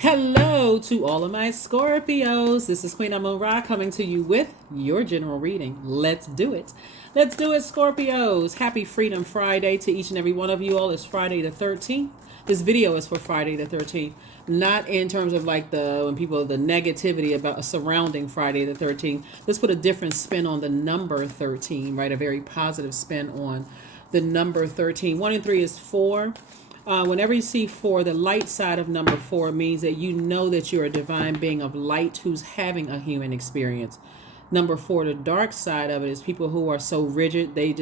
Hello to all of my Scorpios. This is Queen Amun Ra coming to you with your general reading. Let's do it. Let's do it, Scorpios. Happy Freedom Friday to each and every one of you all. It's Friday the 13th. This video is for Friday the 13th. Not in terms of like when people, the negativity about surrounding Friday the 13th. Let's put a different spin on the number 13, right? A very positive spin on the number 13. 1 and 3 is 4. Whenever you see 4, the light side of number 4 means that you know that you're a divine being of light who's having a human experience. Number 4, the dark side of it is people who are so rigid. They're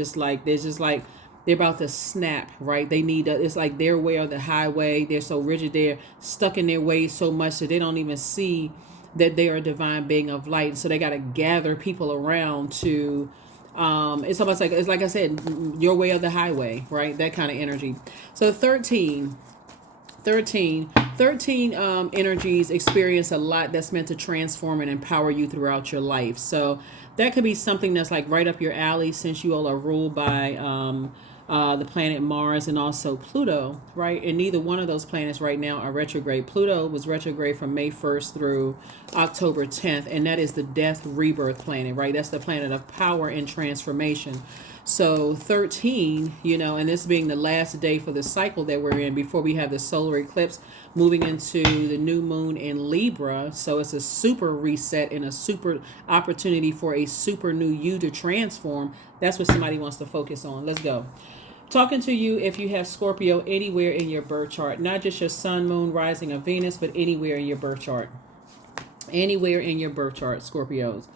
about to snap, right? It's like their way or the highway. They're so rigid. They're stuck in their ways so much that they don't even see that they are a divine being of light. So they got to gather people around to, it's almost like, it's like I said, your way or the highway, right? That kind of energy. So 13 energies experience a lot that's meant to transform and empower you throughout your life. So that could be something that's like right up your alley, since you all are ruled by the planet Mars and also Pluto, right? And neither one of those planets right now are retrograde. Pluto was retrograde from May 1st through October 10th, and that is the death rebirth planet, right? That's the planet of power and transformation. So 13, and this being the last day for the cycle that we're in before we have the solar eclipse moving into the new moon in Libra. So it's a super reset and a super opportunity for a super new you to transform. That's what somebody wants to focus on. Let's go. Talking to you if you have Scorpio anywhere in your birth chart, not just your sun, moon, rising, or Venus, but anywhere in your birth chart. Anywhere in your birth chart, Scorpios.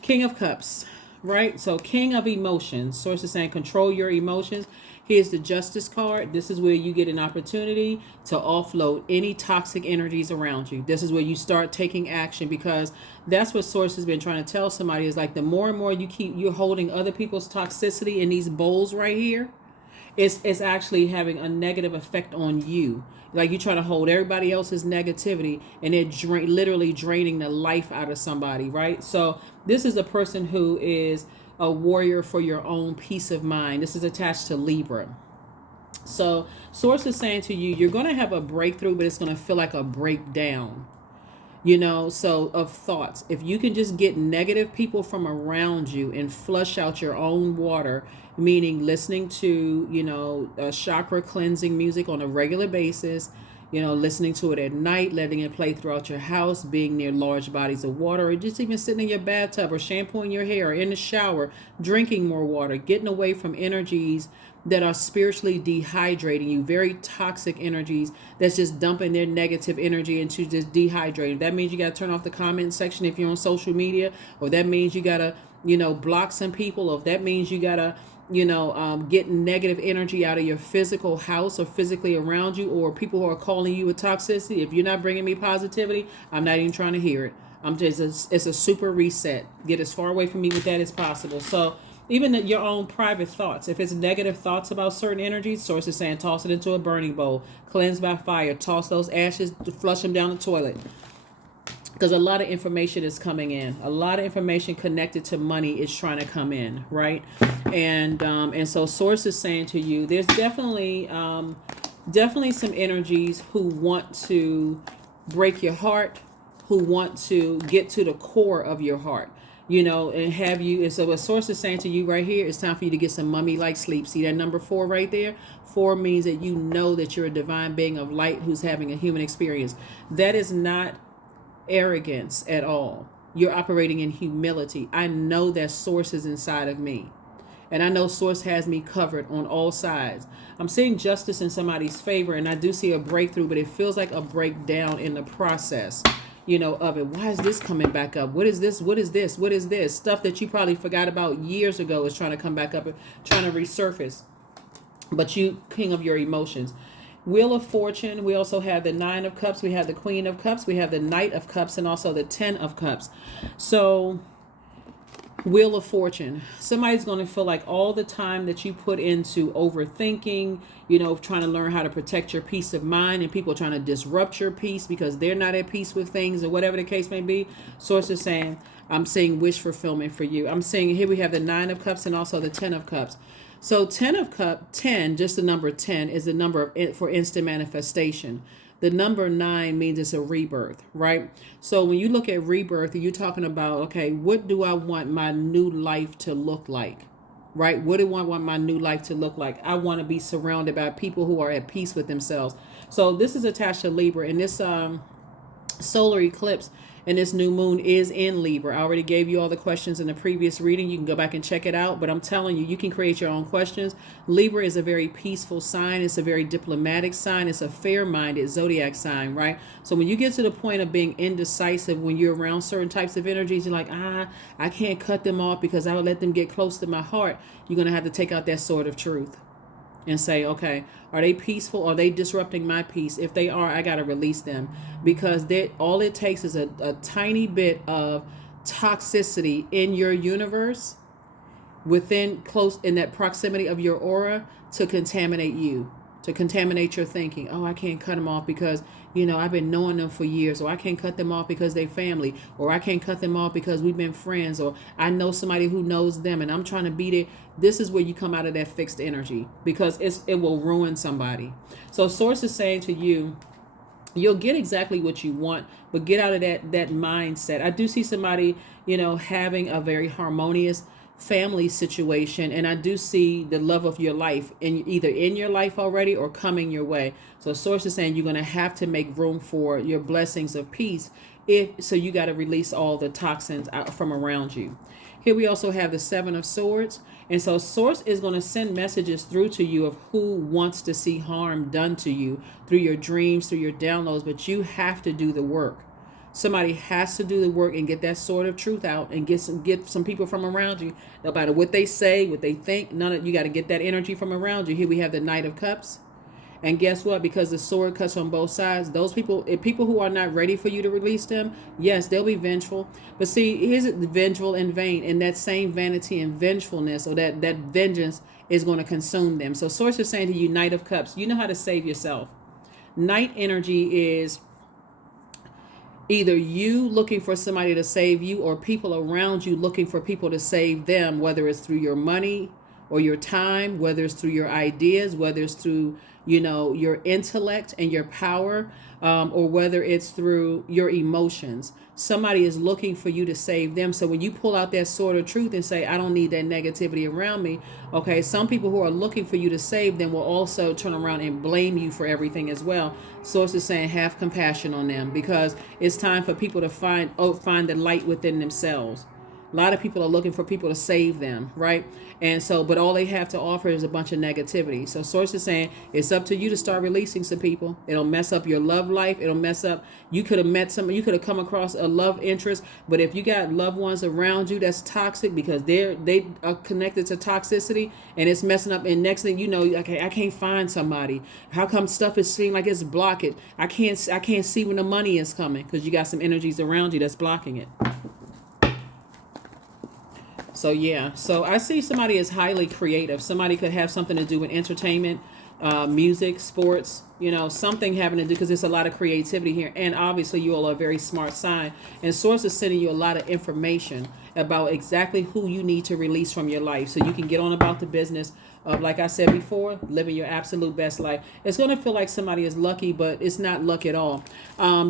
King of Cups. Right? So king of emotions. Source is saying control your emotions. Here's the justice card. This is where you get an opportunity to offload any toxic energies around you. This is where you start taking action, because that's what source has been trying to tell somebody, is like the more and more you're holding other people's toxicity in these bowls right here, it's actually having a negative effect on you. Like you're trying to hold everybody else's negativity, and it literally draining the life out of somebody, right? So this is a person who is a warrior for your own peace of mind. This is attached to Libra. So source is saying to you, you're going to have a breakthrough, but it's going to feel like a breakdown. So of thoughts, if you can just get negative people from around you and flush out your own water, meaning listening to, chakra cleansing music on a regular basis, listening to it at night, letting it play throughout your house, being near large bodies of water, or just even sitting in your bathtub or shampooing your hair or in the shower, drinking more water, getting away from energies that are spiritually dehydrating you, very toxic energies that's just dumping their negative energy into just dehydrating. That means you got to turn off the comment section if you're on social media, or that means you got to, block some people, or if that means you got to, get negative energy out of your physical house or physically around you, or people who are calling you with toxicity. If you're not bringing me positivity, I'm not even trying to hear it. It's a super reset. Get as far away from me with that as possible. So even your own private thoughts, if it's negative thoughts about certain energies, source is saying toss it into a burning bowl, cleanse by fire, toss those ashes, flush them down the toilet. Because a lot of information is coming in. A lot of information connected to money is trying to come in, right? And so source is saying to you, there's definitely some energies who want to break your heart, who want to get to the core of your heart, and have you. And so what source is saying to you right here, it's time for you to get some mummy-like sleep. See that number 4 right there? 4 means that you know that you're a divine being of light who's having a human experience. That is not arrogance at all. You're operating in humility. I know that source is inside of me, and I know source has me covered on all sides. I'm seeing justice in somebody's favor, and I do see a breakthrough, but it feels like a breakdown in the process, of it. Why is this coming back up? What is this? What is this? What is this? Stuff that you probably forgot about years ago is trying to come back up and trying to resurface. But you, king of your emotions. Wheel of Fortune. We also have the 9 of Cups. We have the Queen of Cups. We have the Knight of Cups, and also the 10 of Cups. So Wheel of Fortune. Somebody's going to feel like all the time that you put into overthinking, trying to learn how to protect your peace of mind, and people trying to disrupt your peace because they're not at peace with things, or whatever the case may be. Source is saying, I'm seeing wish fulfillment for you. I'm seeing here we have the 9 of Cups and also the 10 of Cups. So 10 of Cups, 10, just the number 10, is the number for instant manifestation. The number 9 means it's a rebirth, right? So when you look at rebirth, you're talking about, okay, what do I want my new life to look like? Right? What do I want my new life to look like? I want to be surrounded by people who are at peace with themselves. So this is attached to Libra, and this solar eclipse and this new moon is in Libra. I already gave you all the questions in the previous reading. You can go back and check it out, but I'm telling you, you can create your own questions. Libra is a very peaceful sign. It's a very diplomatic sign. It's a fair-minded zodiac sign, right? So when you get to the point of being indecisive, when you're around certain types of energies, you're like, I can't cut them off because I would let them get close to my heart. You're going to have to take out that sword of truth and say, okay, are they peaceful? Are they disrupting my peace? If they are, I got to release them, because all it takes is a tiny bit of toxicity in your universe, within close in that proximity of your aura, to contaminate you, to contaminate your thinking. Oh, I can't cut them off because, I've been knowing them for years, or I can't cut them off because they're family, or I can't cut them off because we've been friends, or I know somebody who knows them and I'm trying to beat it. This is where you come out of that fixed energy, because it will ruin somebody. So Source is saying to you, you'll get exactly what you want, but get out of that mindset. I do see somebody, having a very harmonious family situation, and I do see the love of your life either in your life already or coming your way. So Source is saying you're going to have to make room for your blessings of peace, so you got to release all the toxins out from around you. Here we also have the 7 of Swords. And so Source is going to send messages through to you of who wants to see harm done to you through your dreams, through your downloads, but you have to do the work. Somebody has to do the work and get that sword of truth out and get some people from around you. No matter what they say, what they think, you got to get that energy from around you. Here we have the Knight of Cups. And guess what? Because the sword cuts on both sides, those people, if people who are not ready for you to release them, yes, they'll be vengeful. But see, here's it, vengeful and vain. And that same vanity and vengefulness, or that vengeance, is going to consume them. So Source is saying to you, Knight of Cups, you know how to save yourself. Knight energy is either you looking for somebody to save you, or people around you looking for people to save them, whether it's through your money or your time, whether it's through your ideas, whether it's through your intellect and your power, or whether it's through your emotions. Somebody is looking for you to save them. So when you pull out that sword of truth and say, I don't need that negativity around me, okay, some people who are looking for you to save them will also turn around and blame you for everything as well. Source is saying have compassion on them, because it's time for people to find the light within themselves. A lot of people are looking for people to save them, right? And so, but all they have to offer is a bunch of negativity. So Source is saying it's up to you to start releasing some people. It'll mess up your love life. It'll mess up, you could have come across a love interest, but if you got loved ones around you that's toxic, because they are connected to toxicity, and it's messing up, and next thing you know, okay, I can't find somebody. How come stuff is seeming like it's blocked? I can't see when the money is coming, because you got some energies around you that's blocking it. So yeah, so I see somebody is highly creative. Somebody could have something to do with entertainment, music, sports, something having to do, because there's a lot of creativity here. And obviously you all are a very smart sign. And Source is sending you a lot of information about exactly who you need to release from your life, so you can get on about the business of, like I said before, living your absolute best life. It's going to feel like somebody is lucky, but it's not luck at all.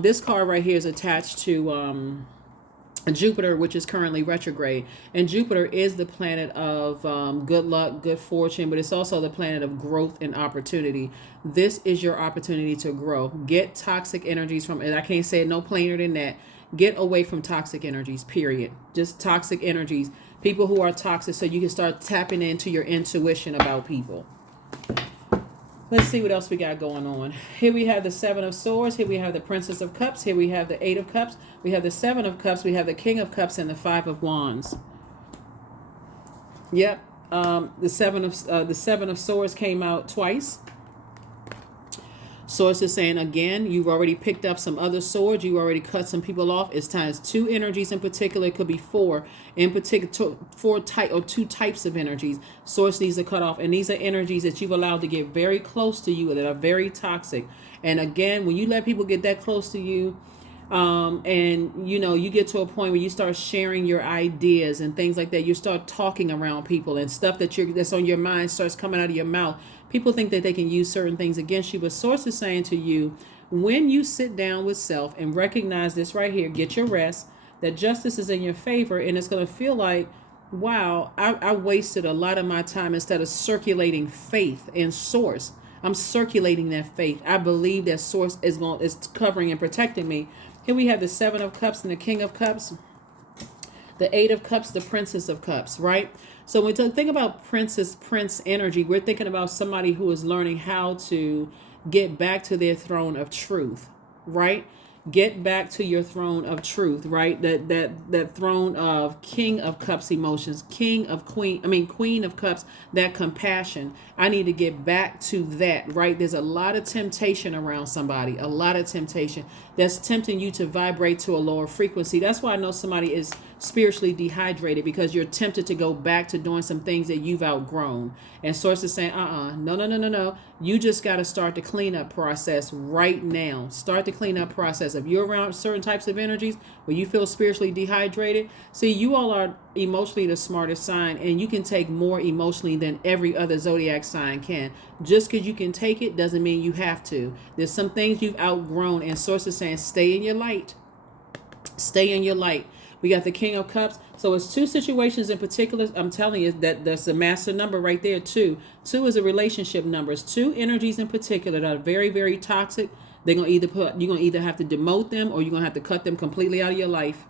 This card right here is attached to Jupiter, which is currently retrograde. And Jupiter is the planet of good luck, good fortune, but it's also the planet of growth and opportunity. This is your opportunity to grow. Get toxic energies from, and I can't say it no plainer than that. Get away from toxic energies, period. Just toxic energies. People who are toxic, so you can start tapping into your intuition about people. Let's see what else we got going on. Here we have the 7 of Swords. Here we have the Princess of Cups. Here we have the 8 of Cups. We have the 7 of Cups. We have the King of Cups and the 5 of Wands. Yep. The 7 of Swords came out twice. Source is saying, again, you've already picked up some other swords. You already cut some people off. It's times 2 energies in particular. It could be 4 in particular, 2 types of energies. Source needs to cut off. And these are energies that you've allowed to get very close to you that are very toxic. And again, when you let people get that close to you, and you get to a point where you start sharing your ideas and things like that, you start talking around people, and stuff that's on your mind starts coming out of your mouth. People think that they can use certain things against you, but Source is saying to you, When you sit down with self and recognize this right here, get your rest, that justice is in your favor, and it's going to feel like, wow, I wasted a lot of my time instead of circulating faith in source. I'm circulating that faith. I believe that source is covering and protecting me. Here we have the Seven of Cups and the King of Cups, the Eight of Cups, the Princess of Cups, right? So when we think about prince energy, we're thinking about somebody who is learning how to get back to their throne of truth, right? Get back to your throne of truth, right? That throne of King of Cups emotions, Queen of Cups, that compassion. I need to get back to that, right? There's a lot of temptation around somebody, a lot of temptation that's tempting you to vibrate to a lower frequency. That's why I know somebody is spiritually dehydrated, because you're tempted to go back to doing some things that you've outgrown. And source is saying, no. You just got to start the cleanup process right now. Start the cleanup process. If you're around certain types of energies where you feel spiritually dehydrated, see, you all are emotionally the smartest sign, and you can take more emotionally than every other zodiac sign can. Just because you can take it doesn't mean you have to. There's some things you've outgrown, and source is saying, stay in your light. Stay in your light. We got the King of Cups. So it's two situations in particular. I'm telling you that that's the master number right there, two. Two is a relationship number. It's two energies in particular that are very, very toxic. You're gonna either have to demote them, or you're gonna have to cut them completely out of your life,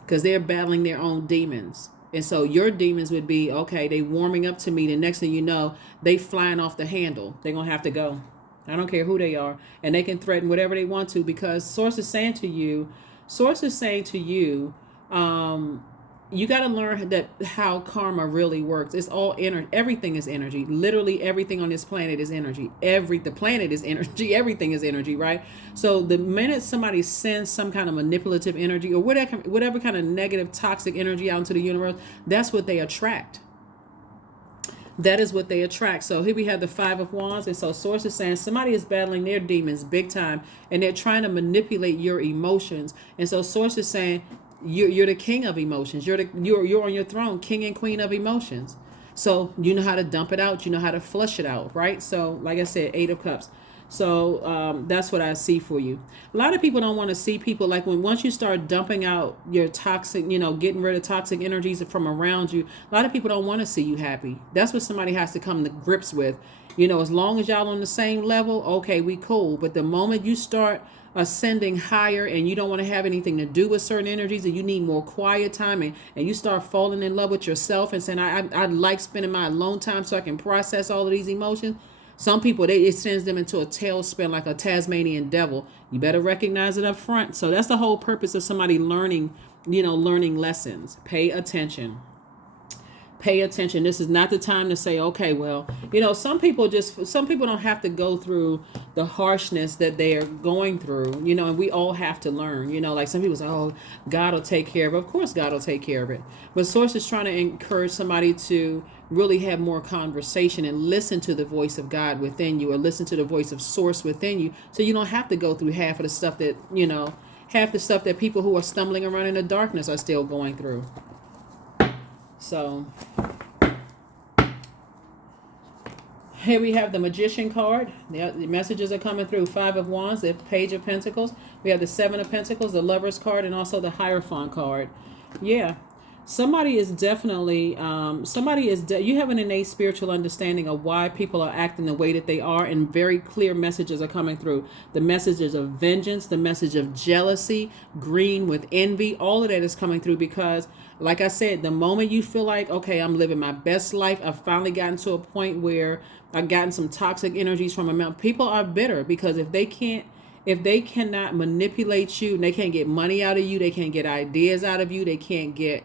because they're battling their own demons. And so your demons would be, okay, they warming up to me. The next thing you know, they flying off the handle. They're gonna have to go. I don't care who they are, and they can threaten whatever they want to, because source is saying to you, you got to learn that how karma really works. It's all energy. Everything is energy. Literally everything on this planet is energy. The planet is energy. Everything is energy, right? So the minute somebody sends some kind of manipulative energy, or whatever kind of negative, toxic energy out into the universe, that's what they attract. That is what they attract. So here we have the Five of Wands. And so source is saying somebody is battling their demons big time, and they're trying to manipulate your emotions. And so source is saying you're the king of emotions. You're on your throne, king and queen of emotions. So you know how to dump it out. You know how to flush it out, right? So like I said, Eight of Cups. So that's what I see for you. A lot of people don't want to see people, like, once you start dumping out your toxic, getting rid of toxic energies from around you, a lot of people don't want to see you happy. That's what somebody has to come to grips with. As long as y'all on the same level, okay, we cool. But the moment you start ascending higher, and you don't want to have anything to do with certain energies, and you need more quiet time, and you start falling in love with yourself and saying, I like spending my alone time so I can process all of these emotions. Some people, it sends them into a tailspin like a Tasmanian devil. You better recognize it up front. So that's the whole purpose of somebody learning lessons. Pay attention. Pay attention. This is not the time to say, okay, well, some people don't have to go through the harshness that they are going through, and we all have to learn, like some people say, oh, God will take care of it. Of course, God will take care of it. But source is trying to encourage somebody to really have more conversation and listen to the voice of God within you, or listen to the voice of source within you. So you don't have to go through half the stuff that people who are stumbling around in the darkness are still going through. So here we have the Magician card. The messages are coming through. Five of Wands, the Page of Pentacles. We have the Seven of Pentacles, the Lover's card, and also the Hierophant card. Yeah. Somebody is definitely, you have an innate spiritual understanding of why people are acting the way that they are, and very clear messages are coming through. The messages of vengeance, the message of jealousy, green with envy, all of that is coming through, because, like I said, the moment you feel like, okay, I'm living my best life, I've finally gotten to a point where I've gotten some toxic energies from amount, people are bitter, because if they cannot manipulate you, and they can't get money out of you, they can't get ideas out of you, they can't get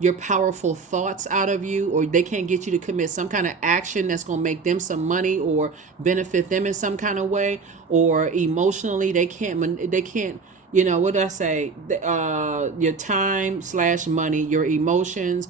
your powerful thoughts out of you, or they can't get you to commit some kind of action that's going to make them some money or benefit them in some kind of way, or emotionally they can't, what did I say? Your time / money, your emotions,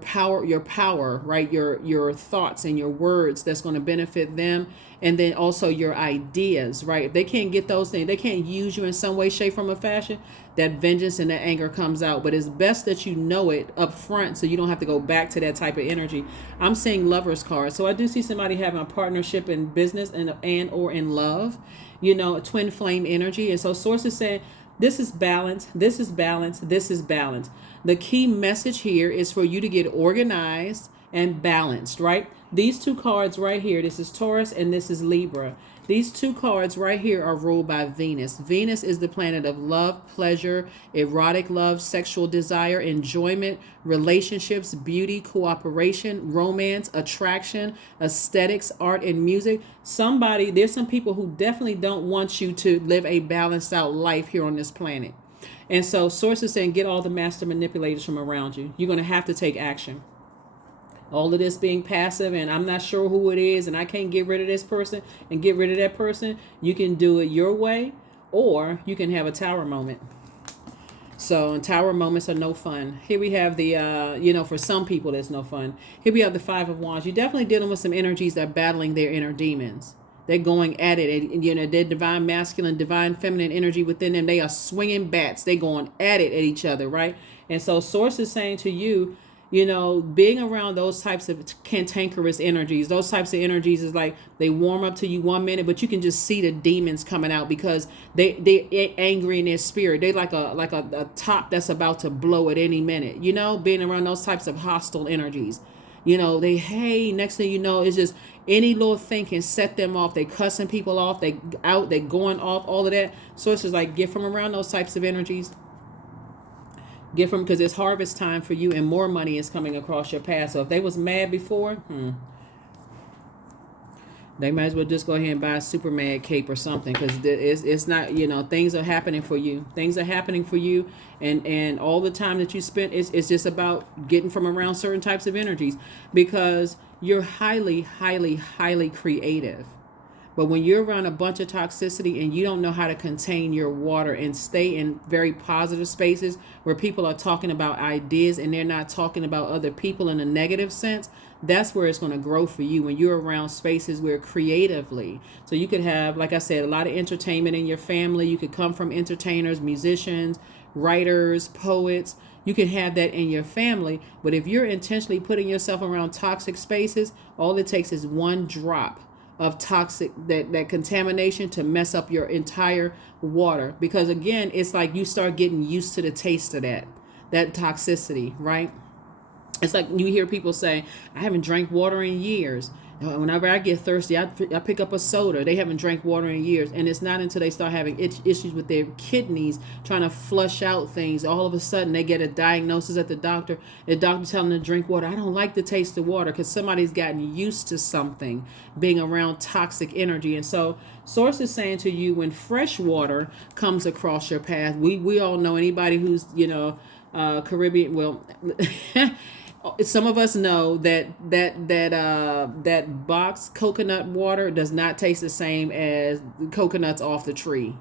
power, right? Your thoughts and your words that's going to benefit them, and then also your ideas, right? If they can't get those things, they can't use you in some way, shape, form, or fashion, that vengeance and that anger comes out. But it's best that you know it up front so you don't have to go back to that type of energy. I'm seeing Lover's card. So I do see somebody having a partnership in business and or in love, a twin flame energy. And so source is saying, this is balance, this is balance, this is balance. The key message here is for you to get organized and balanced, right? These two cards right here, this is Taurus and this is Libra. These two cards right here are ruled by Venus. Venus is the planet of love, pleasure, erotic love, sexual desire, enjoyment, relationships, beauty, cooperation, romance, attraction, aesthetics, art, and music. There's some people who definitely don't want you to live a balanced out life here on this planet. And so sources saying, get all the master manipulators from around you. You're going to have to take action. All of this being passive and I'm not sure who it is and I can't get rid of this person and get rid of that person. You can do it your way, or you can have a tower moment. So, and tower moments are no fun. Here we have the, for some people, it's no fun. Here we have the Five of Wands. You're definitely dealing with some energies that are battling their inner demons. They're going at it. And, their divine masculine, divine feminine energy within them. They are swinging bats. They're going at it at each other, right? And so source is saying to you, being around those types of cantankerous energies, those types of energies is like they warm up to you 1 minute, but you can just see the demons coming out because they're angry in their spirit. They like a top that's about to blow at any minute, being around those types of hostile energies. Next thing you know, it's just any little thing can set them off. They cussing people off. They going off, all of that. So it's just like, get from around those types of energies. Get from, because it's harvest time for you and more money is coming across your path. So if they was mad before, they might as well just go ahead and buy a Superman cape or something, because it's not, things are happening for you. Things are happening for you. And all the time that you spent, it's just about getting from around certain types of energies, because you're highly, highly, highly creative. But when you're around a bunch of toxicity and you don't know how to contain your water and stay in very positive spaces where people are talking about ideas and they're not talking about other people in a negative sense, that's where it's going to grow for you when you're around spaces where creatively. So you could have, like I said, a lot of entertainment in your family. You could come from entertainers, musicians, writers, poets. You can have that in your family. But if you're intentionally putting yourself around toxic spaces, all it takes is one drop of toxic, that contamination to mess up your entire water. Because again, it's like you start getting used to the taste of that toxicity, right? It's like you hear people say, I haven't drank water in years. Whenever I get thirsty, I pick up a soda. They haven't drank water in years. And it's not until they start having issues with their kidneys, trying to flush out things. All of a sudden, they get a diagnosis at the doctor. The doctor telling them to drink water. I don't like the taste of water, because somebody's gotten used to something, being around toxic energy. And so source is saying to you, when fresh water comes across your path, we all know anybody who's, Caribbean, well... Some of us know that box coconut water does not taste the same as coconuts off the tree.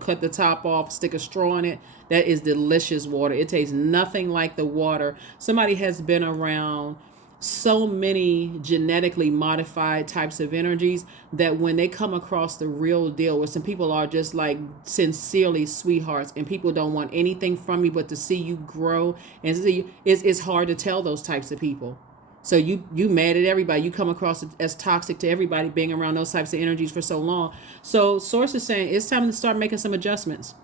Cut the top off, stick a straw in it. That is delicious water. It tastes nothing like the water. Somebody has been around so many genetically modified types of energies that when they come across the real deal, where some people are just like sincerely sweethearts and people don't want anything from you but to see you grow and see, it's hard to tell those types of people. So you mad at everybody. You come across as toxic to everybody being around those types of energies for so long. So source is saying it's time to start making some adjustments.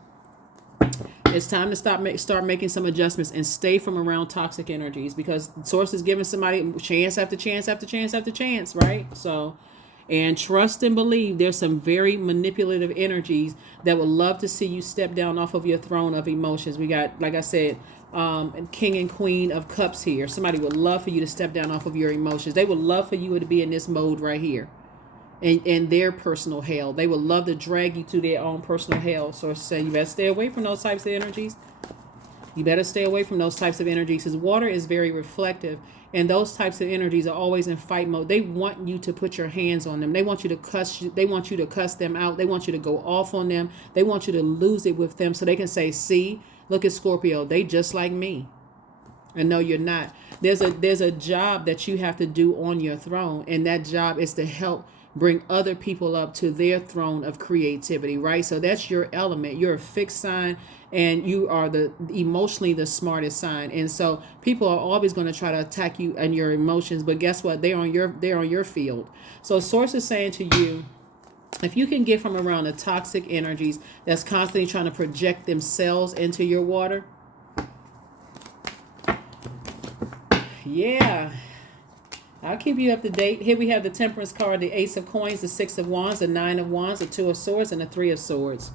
It's time to start making some adjustments and stay from around toxic energies, because source is giving somebody chance after chance after chance after chance, right? So, and trust and believe there's some very manipulative energies that would love to see you step down off of your throne of emotions. We got, like I said, King and Queen of Cups here. Somebody would love for you to step down off of your emotions. They would love for you to be in this mode right here. In their personal hell. They would love to drag you to their own personal hell. So say you better stay away from those types of energies. You better stay away from those types of energies, because water is very reflective, and those types of energies are always in fight mode. They want you to put your hands on them. They want you to cuss you. They want you to cuss them out. They want you to go off on them. They want you to lose it with them so they can say, see, look at Scorpio. They just like me. And no, you're not. There's a job that you have to do on your throne, and that job is to help bring other people up to their throne of creativity, right? So that's your element. You're a fixed sign, and you are the emotionally the smartest sign. And so people are always going to try to attack you and your emotions, but guess what? They're on your field. So source is saying to you, if you can get from around the toxic energies that's constantly trying to project themselves into your water, yeah, I'll keep you up to date. Here we have the Temperance card, the Ace of Coins, the Six of Wands, the Nine of Wands, the Two of Swords, and the Three of Swords.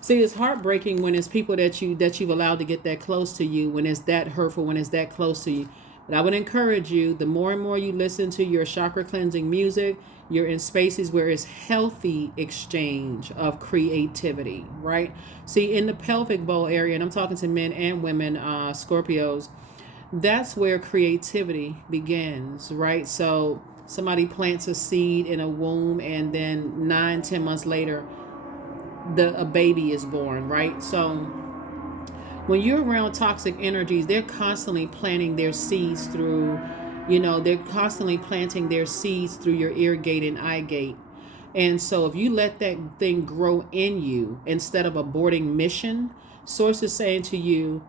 See, it's heartbreaking when it's people that you've allowed to get that close to you, when it's that hurtful, when it's that close to you. But I would encourage you, the more and more you listen to your chakra cleansing music, you're in spaces where it's healthy exchange of creativity, right? See, in the pelvic bowl area, and I'm talking to men and women, Scorpios, that's where creativity begins, right? So somebody plants a seed in a womb, and then 9, 10 months later, a baby is born, right? So when you're around toxic energies, they're constantly planting their seeds through, they're constantly planting their seeds through your ear gate and eye gate. And so if you let that thing grow in you instead of aborting mission, source is saying to you,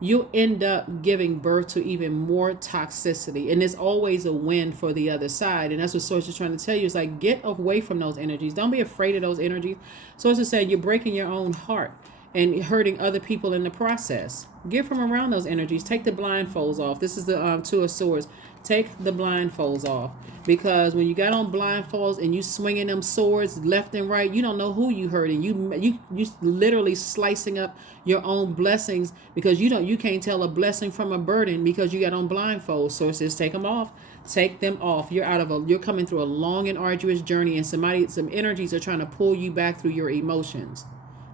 you'll end up giving birth to even more toxicity. And there's always a win for the other side. And that's what Source is trying to tell you. It's like, get away from those energies. Don't be afraid of those energies. Source is saying you're breaking your own heart and hurting other people in the process. Get from around those energies. Take the blindfolds off. This is the Two of Swords. Take the blindfolds off. Because when you got on blindfolds and you swinging them swords left and right, you don't know who you hurting. You literally slicing up your own blessings, because you can't tell a blessing from a burden because you got on blindfolds. Sources, take them off. Take them off. You're coming through a long and arduous journey, and some energies are trying to pull you back through your emotions.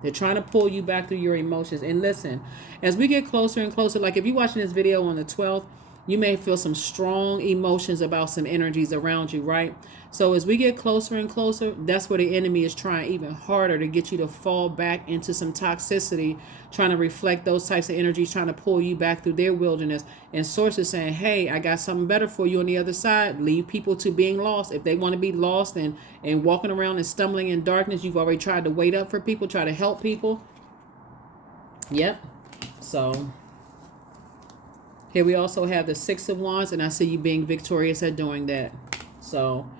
They're trying to pull you back through your emotions. And listen, as we get closer and closer, like if you're watching this video on the 12th, you may feel some strong emotions about some energies around you, right? So as we get closer and closer, that's where the enemy is trying even harder to get you to fall back into some toxicity, trying to reflect those types of energies, trying to pull you back through their wilderness. And Source is saying, hey, I got something better for you on the other side. Leave people to being lost. If they want to be lost and walking around and stumbling in darkness, you've already tried to wait up for people, try to help people. Yep. So here we also have the Six of Wands, and I see you being victorious at doing that. So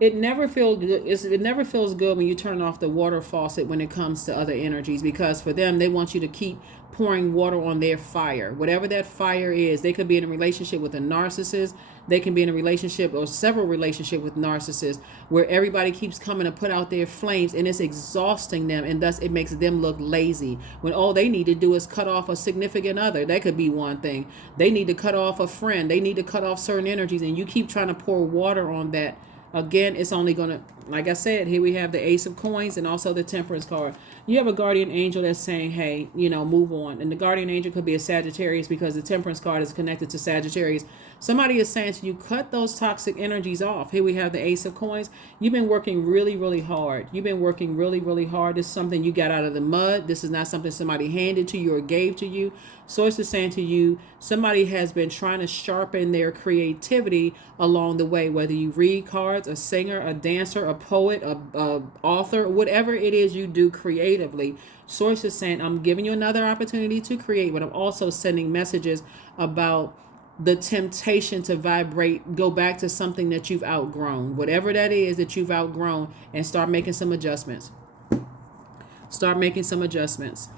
it never feels good. It never feels good when you turn off the water faucet when it comes to other energies, because for them, they want you to keep pouring water on their fire. Whatever that fire is, they could be in a relationship with a narcissist. They can be in a relationship or several relationships with narcissists where everybody keeps coming to put out their flames, and it's exhausting them, and thus it makes them look lazy when all they need to do is cut off a significant other. That could be one thing. They need to cut off a friend. They need to cut off certain energies, and you keep trying to pour water on that. Again, it's only going to, like I said, here we have the Ace of Coins and also the Temperance card. You have a guardian angel that's saying, hey, move on. And the guardian angel could be a Sagittarius, because the Temperance card is connected to Sagittarius. Somebody is saying to you, cut those toxic energies off. Here we have the Ace of Coins. You've been working really, really hard. You've been working really, really hard. This is something you got out of the mud. This is not something somebody handed to you or gave to you. Source is saying to you, somebody has been trying to sharpen their creativity along the way, whether you read cards, a singer, a dancer, a poet, a author, whatever it is you do creatively. Source is saying, I'm giving you another opportunity to create, but I'm also sending messages about the temptation to vibrate, go back to something that you've outgrown, whatever that is that you've outgrown, and start making some adjustments. Start making some adjustments.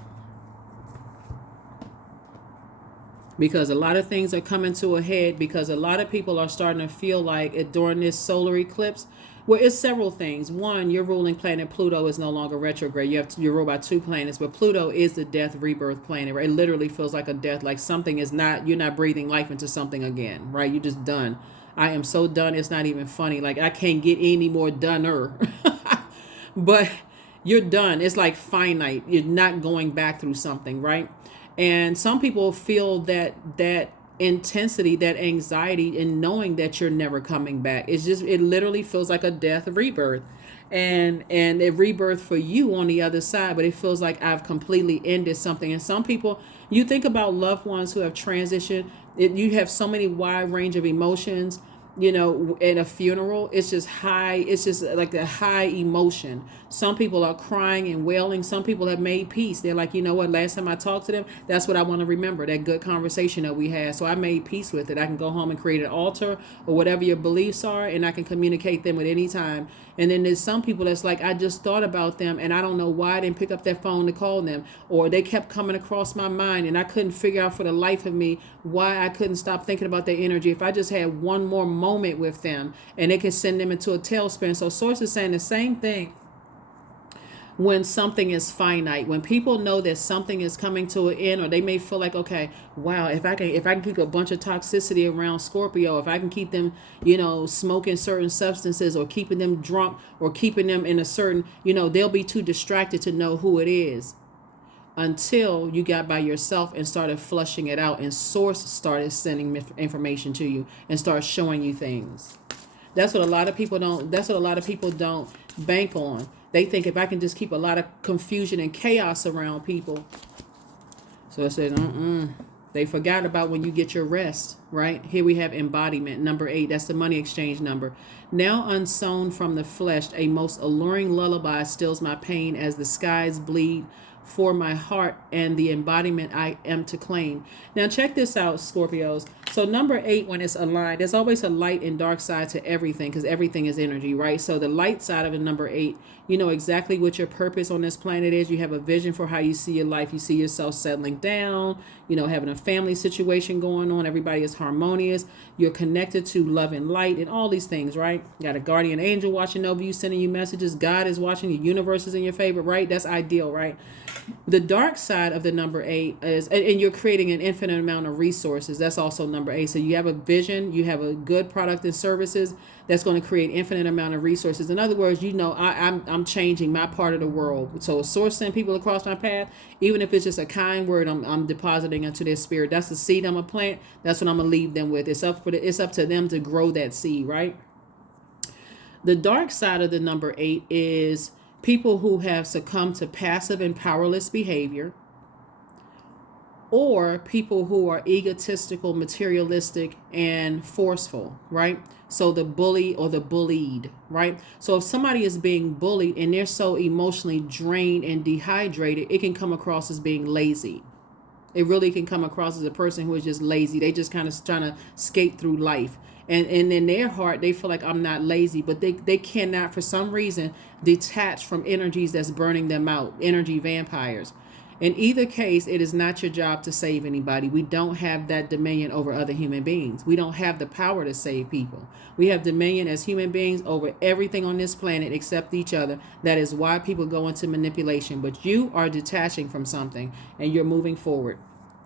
Because a lot of things are coming to a head, because a lot of people are starting to feel like during this solar eclipse, well, it's several things. One, your ruling planet Pluto is no longer retrograde. You're ruled by two planets, but Pluto is the death rebirth planet, right? It literally feels like a death, like something is not, you're not breathing life into something again, right? You're just done. I am so done, it's not even funny. Like, I can't get any more doneer. But you're done. It's like finite. You're not going back through something, right? And some people feel that intensity, that anxiety, and knowing that you're never coming back. It literally feels like a death rebirth. And a rebirth for you on the other side, but it feels like I've completely ended something. And some people, you think about loved ones who have transitioned, you have so many wide range of emotions. At a funeral, it's just high. It's just like a high emotion. Some people are crying and wailing. Some people have made peace. They're like, you know what? Last time I talked to them, that's what I want to remember. That good conversation that we had. So I made peace with it. I can go home and create an altar or whatever your beliefs are, and I can communicate them at any time. And then there's some people that's like, I just thought about them and I don't know why I didn't pick up that phone to call them, or they kept coming across my mind and I couldn't figure out for the life of me why I couldn't stop thinking about their energy. If I just had one more moment with them, and it can send them into a tailspin. So Source is saying the same thing when something is finite, when people know that something is coming to an end, or they may feel like, okay, wow, if I can keep a bunch of toxicity around Scorpio, if I can keep them, smoking certain substances, or keeping them drunk, or keeping them in a certain, they'll be too distracted to know who it is, until you got by yourself and started flushing it out, and Source started sending information to you and start showing you things. That's what a lot of people don't bank on. They think if I can just keep a lot of confusion and chaos around people. So I said, They forgot about when you get your rest, right? Here we have embodiment, number 8. That's the money exchange number. Now unsown from the flesh, a most alluring lullaby stills my pain as the skies bleed for my heart and the embodiment I am to claim. Now check this out, Scorpios. So number 8, when it's aligned, there's always a light and dark side to everything, because everything is energy, right? So the light side of the number 8, you know exactly what your purpose on this planet is. You have a vision for how you see your life. You see yourself settling down, having a family situation going on. Everybody is harmonious. You're connected to love and light and all these things, right? You got a guardian angel watching over you, sending you messages. God is watching. The universe is in your favor, right? That's ideal, right? The dark side of the number 8 is, and you're creating an infinite amount of resources. That's also number 8. So you have a vision, you have a good product and services that's going to create infinite amount of resources. In other words, I'm changing my part of the world. So Source send people across my path, even if it's just a kind word, I'm depositing into their spirit. That's the seed I'm gonna plant. That's what I'm gonna leave them with. It's up to them to grow that seed, right? The dark side of the number 8 is people who have succumbed to passive and powerless behavior, or people who are egotistical, materialistic, and forceful, right? So the bully or the bullied, right? So if somebody is being bullied and they're so emotionally drained and dehydrated, it can come across as being lazy. It really can come across as a person who is just lazy. They just kind of trying to skate through life. And in their heart, they feel like I'm not lazy, but they cannot, for some reason, detach from energies that's burning them out, energy vampires. In either case, it is not your job to save anybody. We don't have that dominion over other human beings. We don't have the power to save people. We have dominion as human beings over everything on this planet except each other. That is why people go into manipulation. But you are detaching from something and you're moving forward.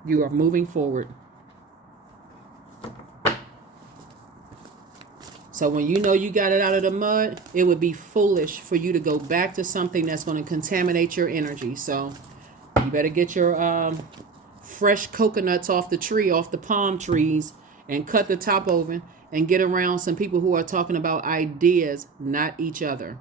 You are moving forward. So when you know you got it out of the mud, it would be foolish for you to go back to something that's going to contaminate your energy. So you better get your fresh coconuts off the tree, off the palm trees, and cut the top open and get around some people who are talking about ideas, not each other,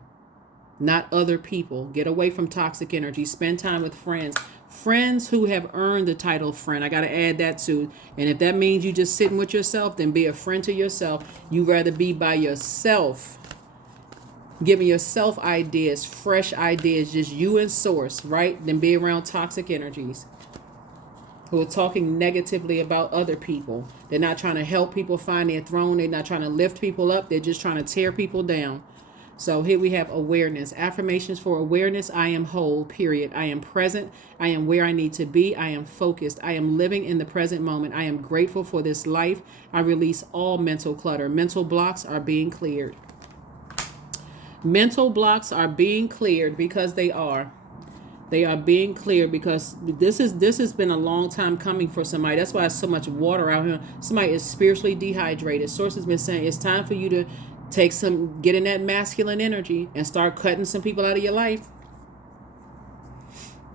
not other people. Get away from toxic energy. Spend time with friends. Friends who have earned the title friend. I got to add that too. And if that means you just sitting with yourself, then be a friend to yourself. You rather be by yourself, giving yourself ideas, fresh ideas, just you and Source, right? Than be around toxic energies who are talking negatively about other people. They're not trying to help people find their throne. They're not trying to lift people up. They're just trying to tear people down. So here we have awareness. Affirmations for awareness. I am whole, period. I am present. I am where I need to be. I am focused. I am living in the present moment. I am grateful for this life. I release all mental clutter. Mental blocks are being cleared. Mental blocks are being cleared because they are. They are being cleared because this has been a long time coming for somebody. That's why there's so much water out here. Somebody is spiritually dehydrated. Source has been saying it's time for you to get in that masculine energy and start cutting some people out of your life,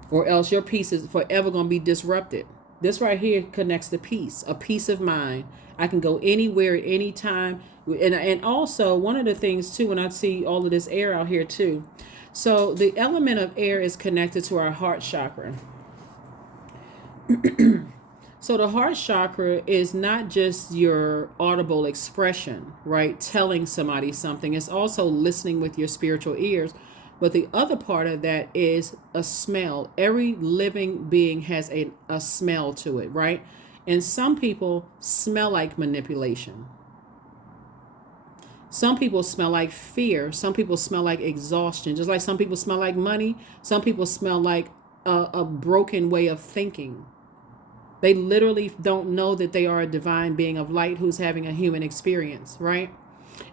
or else your peace is forever going to be disrupted. This right here connects to peace, a peace of mind. I can go anywhere at any time. And also, one of the things, too, when I see all of this air out here, too. So the element of air is connected to our heart chakra. So the heart chakra is not just your audible expression, right? Telling somebody something. It's also listening with your spiritual ears. But the other part of that is a smell. Every living being has a smell to it, right? And some people smell like manipulation. Some people smell like fear. Some people smell like exhaustion. Just like some people smell like money. Some people smell like a broken way of thinking. They literally don't know that they are a divine being of light who's having a human experience, right?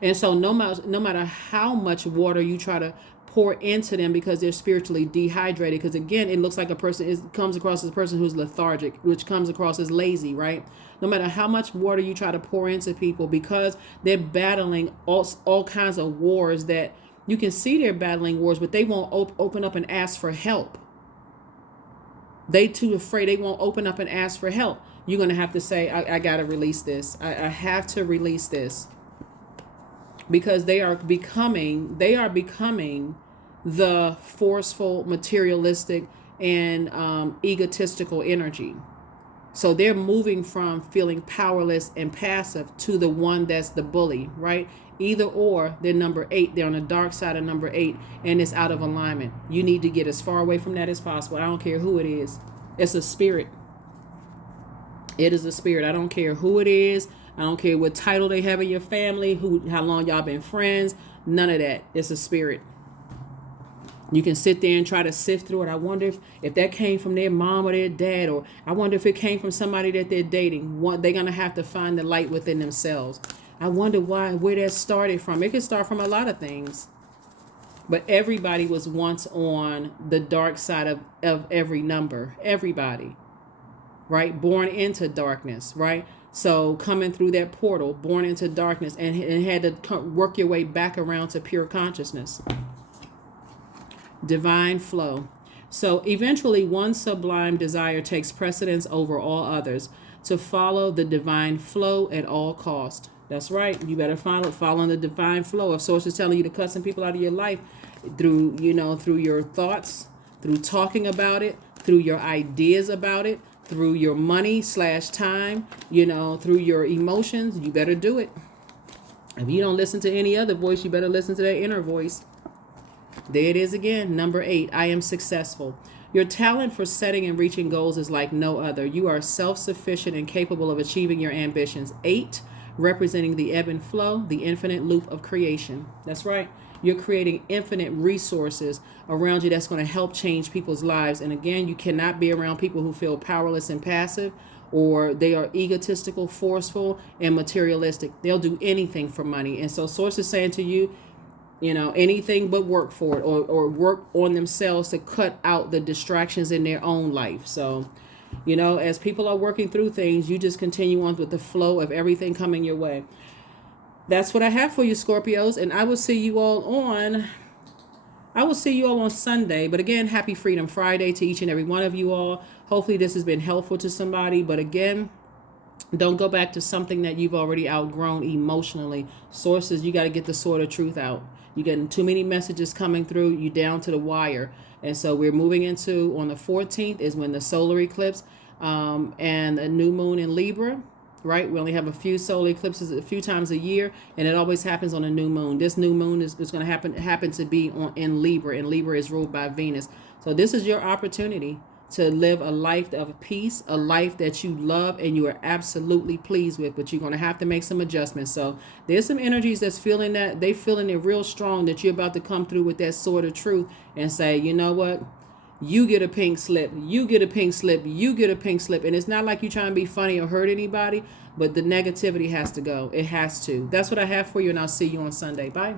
And so no matter how much water you try to pour into them because they're spiritually dehydrated, because again, it looks like a person comes across as a person who's lethargic, which comes across as lazy, right? No matter how much water you try to pour into people, because they're battling all kinds of wars that you can see they're battling wars, but they won't open up and ask for help. They too afraid. They won't open up and ask for help. You're going to have to say, I got to release this. I have to release this. Because they are becoming the forceful, materialistic, and egotistical energy. So they're moving from feeling powerless and passive to the one that's the bully, right? Either or, they're number 8. They're on the dark side of number 8, and it's out of alignment. You need to get as far away from that as possible. I don't care who it is. It's a spirit. It is a spirit. I don't care who it is. I don't care what title they have in your family, how long y'all been friends. None of that. It's a spirit. You can sit there and try to sift through it. I wonder if that came from their mom or their dad, or I wonder if it came from somebody that they're dating. They're going to have to find the light within themselves. I wonder where that started from. It could start from a lot of things. But everybody was once on the dark side of every number. Everybody. Right? Born into darkness. Right? So coming through that portal, born into darkness, and had to work your way back around to pure consciousness. Divine flow. So eventually one sublime desire takes precedence over all others, to follow the divine flow at all cost. That's right. You better follow the divine flow. If source is telling you to cut some people out of your life through your thoughts, through talking about it, through your ideas about it, through your money/time, through your emotions, you better do it. If you don't listen to any other voice, you better listen to that inner voice. There it is again. Number 8, I am successful. Your talent for setting and reaching goals is like no other. You are self-sufficient and capable of achieving your ambitions. 8, representing the ebb and flow, the infinite loop of creation. That's right. You're creating infinite resources around you that's going to help change people's lives. And again, you cannot be around people who feel powerless and passive, or they are egotistical, forceful, and materialistic. They'll do anything for money. And so source is saying to you, anything but work for it, or work on themselves to cut out the distractions in their own life. So, as people are working through things, you just continue on with the flow of everything coming your way. That's what I have for you, Scorpios, and I will see you all on Sunday. But again, happy Freedom Friday to each and every one of you all. Hopefully this has been helpful to somebody. But again, don't go back to something that you've already outgrown emotionally. Sources, you got to get the sword of truth out. You're getting too many messages coming through. You down to the wire. And so we're moving into, on the 14th is when the solar eclipse and a new moon in Libra. Right? We only have a few solar eclipses a few times a year, and it always happens on a new moon. This new moon is going to happen to be in Libra, and Libra is ruled by Venus. So this is your opportunity to live a life of peace, a life that you love and you are absolutely pleased with, but you're going to have to make some adjustments. So there's some energies that's feeling it real strong, that you're about to come through with that sword of truth and say, you know what? You get a pink slip, you get a pink slip, you get a pink slip. And it's not like you're trying to be funny or hurt anybody, but the negativity has to go. It has to. That's what I have for you, and I'll see you on Sunday. Bye.